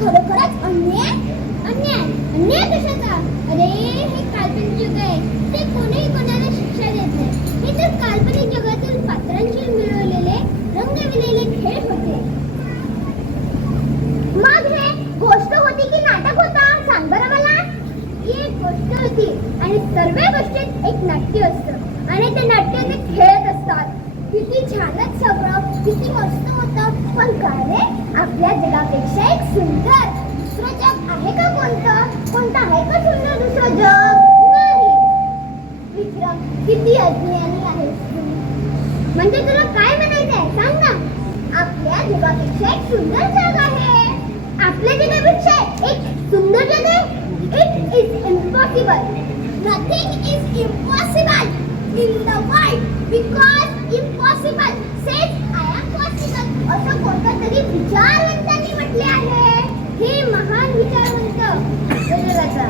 खरोखरच अन्याय अन्याय अन्याय कशाचा? अरे हे काल्पनिक जग आहे, ते कोणीही कोणाला शिक्षा देत नाही. हे तर काल्पनिक जगातील पात्रांशी मिळवलेले रंगविलेले खेळ होते. मग हे गोष्ट होती की नाटक होता? सांग बरं मला. ही एक गोष्ट होती आणि सर्व गोष्टीत एक नाट्य असतं आणि ते नाट्य ते खेळत असतात. किती छानच सगळं, किती मस्त होतं. पण काय रे, आपल्या जगापेक्षा एक सुंदर दुसरं जग आहे का? कोणतं आहे का सुंदर दुसरं जग? नाही. विक्रम, किती अज्ञानी आहेस तू. म्हणजे तुला काय म्हणायचंय सांग ना. आपल्या जगापेक्षा एक सुंदर जग आहे. आपल्या जगापेक्षा एक सुंदर जग आहे. It is impossible. Nothing is impossible in the world because impossible says I am possible. असं कोणतं तरी विचारवंतांनी म्हटले आहे. हे महान विचारवंत जगाचा.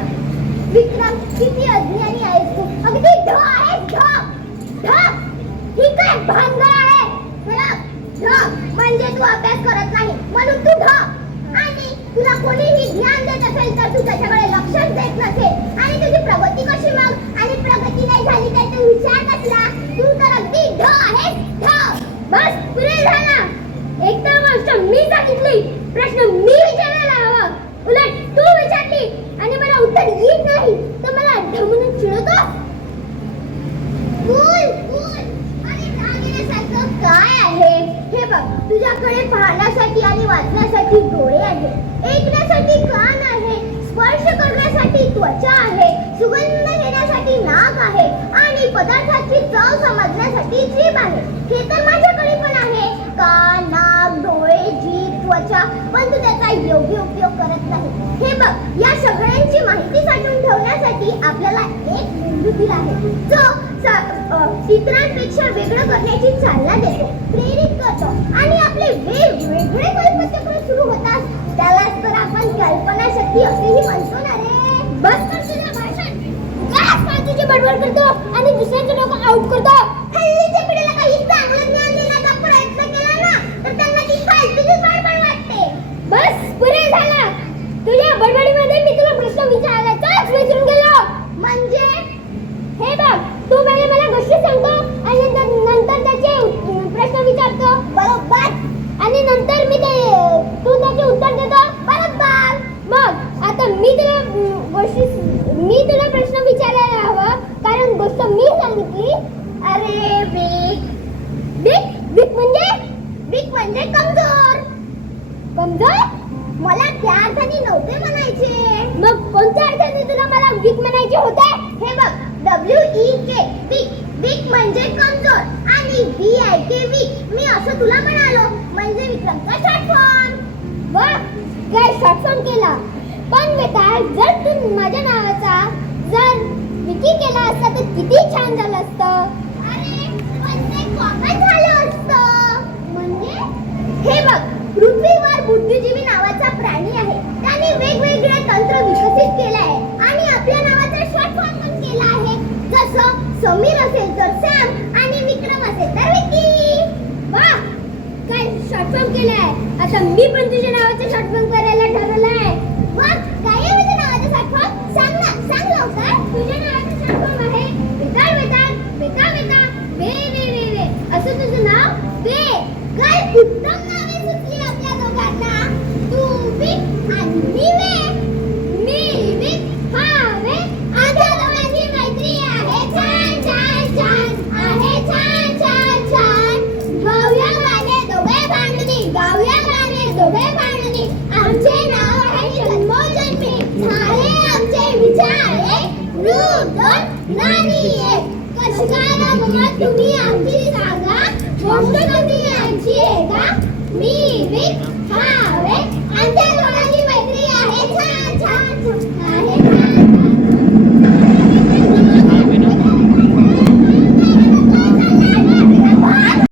विक्रम, किती अज्ञानी आहेस तू. अगदी ढ आहेस, ढ. ही काय भानगड आहे? ढ म्हणजे तू अभ्यास करत नाही म्हणून तू ढ. आणि तुला कोणीही ज्ञान देत असेल तर तू त्याच्याकडे लक्षच देत नसेल. आणि तुझी प्रगती कशी मग? आणि प्रगती नाही झाली तर तू विचार कसला? तू तर अगदी ढ आहेस, ढ. बस पुरे झाला. एकदा गोष्ट मी सांगितली, प्रश्न मी विचारायला हवा. उलट तू विचारली आणि मला उत्तर येत नाही तर मला ढ म्हणून चिडवतो. आणि रागेण्यासारखं काय आहे? हे बघ, तुझ्याकडे पाहण्यासाठी आणि वाचण्यासाठी डोळे आहेत, ऐकण्यासाठी कान आहे, स्पर्श करण्यासाठी त्वचा आहे, सुगंध घेण्यासाठी नाक आहे आणि पदार्थाची चव समजण्यासाठी जीभ आहे. हे तर माझ्याकडे पण आहे, कान, नाक, डोळे, जीभ, त्वचा. पण तू त्याचा योग्य उपयोग करत नाही. हे बघ, या सगळ्यांची माहिती साठवून ठेवण्यासाठी आपल्याला एक मेंदू दिला आहे, जो इतरांपेक्षा वेगळं करण्याची चालना देतो, प्रेरित करतो आणि आपले वेगवेगळे कल्पना सुरू होतात. त्यालाच तर आपण कल्पनाशक्ती असेही म्हणतो ना रे. बस कर तुझं भाषण. काय फालतूची बडबड करतो आणि दुसऱ्यांचे डोकं आउट करतो. हल्लीच्या पिढीला काही चांगलं ज्ञान देण्याचा प्रयत्न केला ना तर त्यांना ती फालतूची बडबड वाटते. बस पुरे झाला. तुझ्या बडबडीमध्ये मी तुला प्रश्न विचारायचाच विसरून गेलो. म्हणजे हे बघ, तू मला गोष्टी सांगतो आणि नंतर त्याचे प्रश्न विचारतो बरोबर आणि नंतर तू त्याचे उत्तर देतो बरोबर. मग आता मी तुला प्रश्न विचारायला हवा कारण गोष्ट मी सांगितली. अरे वीक म्हणजे कमजोर. मला त्या अर्थाने नव्हते म्हणायचे. मग कोणत्या अर्थाने तुला मला वीक म्हणायचे होते? हे बघ, WEK वीक म्हणजे कमजोर आणि VIK वीक मी असं तुला म्हणालो. म्हणजे विक्रमचा शॉर्ट फॉर्म. वाह, काय शॉर्ट फॉर्म केला. पण बेटा, जर तू माझ्या नावाचा जर विकी केला असता तर किती छान झालं असतं. अरे पण ते कॉमन झालं असतं. म्हणजे हे बघ, पृथ्वीवर बुद्धिजीवी नावाचा प्राणी आहे. त्याने वेगवेगळे तंत्र विकसित केले आहे आणि आपल्या नावाचा शॉर्ट फॉर्म पण केला आहे. जसं समीर असेल तर सॅम आणि विक्रम असेल तर विकी. वाह, काय शॉर्ट फॉर्म केलाय. आता मी पण तुझ्या नावाचा शॉर्ट फॉर्म करायला ठरवलंय. वाह, काय आहे तुझ्या नावाचा शॉर्ट फॉर्म? सांग ना, सांग लवकर. तुझ्या नावाचा शॉर्ट फॉर्म आहे वे. असं तुझं नाव वे. काय उत्तम नावे सुचली आपल्या दोघांना. तू वीक आणि मी वे. मी वीक, हा वे. आमच्या दोघांची मैत्री आहे छान छान छान. आहे छान छान छान. गाऊया गाणे दोघे भांडणी, गाऊया गाणे दोघे भांडणी. आमचे नाव आहे जन्मोजन्मी. झाले आमचे विचार एक, रूप दोन, नाणी एक. कशी काय ना मग तुम्ही आमची सांगा. गोष्ट कधी आमची आहे का? मी